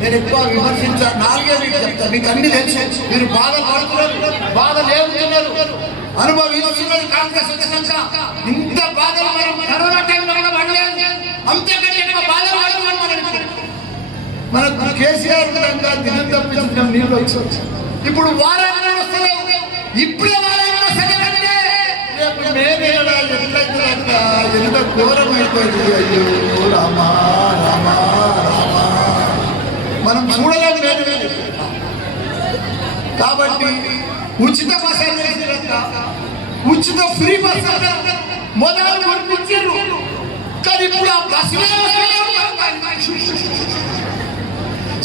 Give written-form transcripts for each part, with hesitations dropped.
నేను ఎక్కువ విమర్శించాను, 4 మీకు చెప్తాను. మీకు అన్ని తెలుసు, మీరు బాధలు పడుతున్నారు, బాధలు లేవుతున్నారు, అనుభవిస్తున్నారు. కాంగ్రెస్ వచ్చినాక ఇంత బాధలు మనం కరోనా టైంలో కూడా పడలేదు, అంతేకంటే ఎక్కువ బాధలు పడుతున్నాం. మనకు కేసీఆర్ దినం తప్పించిన నీళ్ళు వచ్చి ఇప్పుడు వారాలు వస్తలేవు, ఇప్పుడే వారాలు వస్తలేదంటే రేపు మేనేడా ఎట్లయితే ఎంత ఘోరమైపోయింది. అయ్యో రామా రామా రామా, మనం చూడలేము లేదు. కాబట్టి ఉచిత బస్ ఉచిత ఫ్రీ బస్ మొదలు కొనిపించారు, కానీ ఇప్పుడు ఆ బస్సులో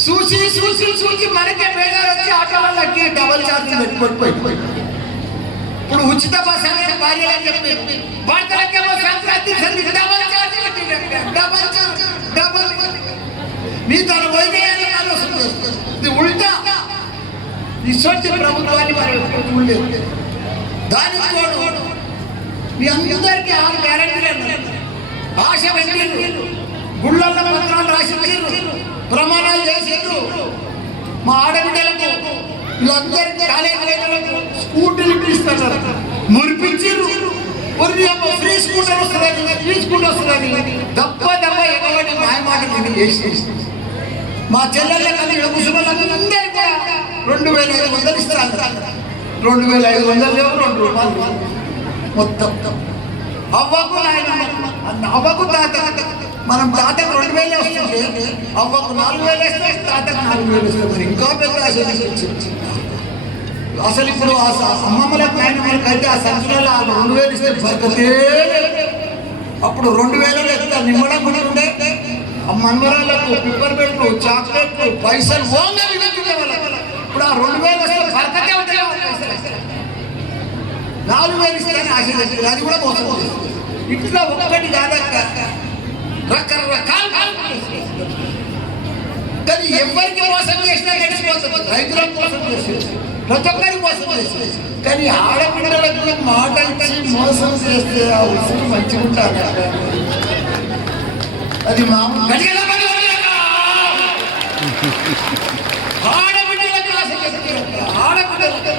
చూసి చూసి చూసి మనకే బేజారు వచ్చి ఆటో వాళ్ళకి డబల్ ఛార్జీలు పెట్టుకోకపోయి ఇప్పుడు ఉచిత బస్ అనేది భార్య అని చెప్పి భర్తలకేమో Sankranti double charge double charge double మీ తన వైద్యాన్ని ఆలోచన చేస్తుంది. ఇది ఉల్టా ఇటువంటి ప్రభుత్వాన్ని మనం చూడలేదు. దానికి తోడు మీ అందరికీ 6 గ్యారెంటీలు ఆశ పెట్టిండ్రు, గుళ్ళల్లో పత్రాలు రాసిండ్రు, ప్రమాణాలు చేసిండ్రు. మా ఆడబిడ్డలకు వీళ్ళందరికీ కాలేజీలకు స్కూటీలు ఇస్తున్నారు, మురిపించారు. ఫ్రీ స్కూటర్ వస్తుందని, ఫ్రీ స్కూటర్ వస్తుందని దప్ప ఎగబడి మాయమాటలు చేసి మా చెల్లెళ్ళకి ముసలిందరికీ 2500 ఇస్తారు. 2500 లేవు, 2 రూపాయలు మొత్తం. అవ్వకు తాత, మనం తాతకు 2000 వస్తుంది, అవ్వకు 4000 వేస్తే తాతకు 4000 వస్తుంది. ఇంకా పెద్ద అసలు ఇప్పుడు అమ్మమ్మలకు నాయనమ్మలకైతే ఆ సంచులలో 2000 ఇస్తే బరకతే. అప్పుడు 2000 ఎంత నిమ్మడం కూడా ఉండే. మన్మరాలకు పిప్పర్ బెట్లు, చాక్లెట్లు, పైసలు ఓన్గా విధంగా వాళ్ళ. ఇప్పుడు ఆ 2000 వస్తే బరకతే ఉంటాయి. 4000 ఇస్తారని ఆశ చేస్తుంది, అది కూడా మోసం. ఇట్లా ఒక్కటి కాదక్క, రకరకాల. కానీ ఎవరికి మోసం చేసినా గడిచిపోతుంది. రైతులకు మోసం చేసేది, ప్రతి ఒక్కరికి మోసం చేసేది. కానీ ఆడపిల్లలకు మాట ఇచ్చి మోసం చేస్తే ఆ ఉసురు మంచిగా ఉంటారు. అది మామూలు ఆడపిల్లలకు ఆడపిల్లలకు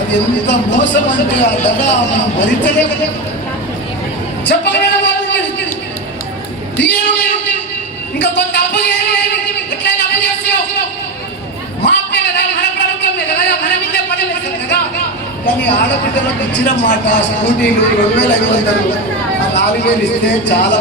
అది ఎంత మోసం అంటే ఆ దగ మనం భరించలేము. చెప్పగల ఇంకా కొంత అప్పు ఎట్లయినా అప్పు చేస్తావు, మా అప్పే కదా, మన ప్రభుత్వమే కదా, మన మీద పడలేదు కదా. కానీ ఆడబిడ్డలకు ఇచ్చిన మాట స్కూటీలు 2500, 4000 ఇస్తే చాలా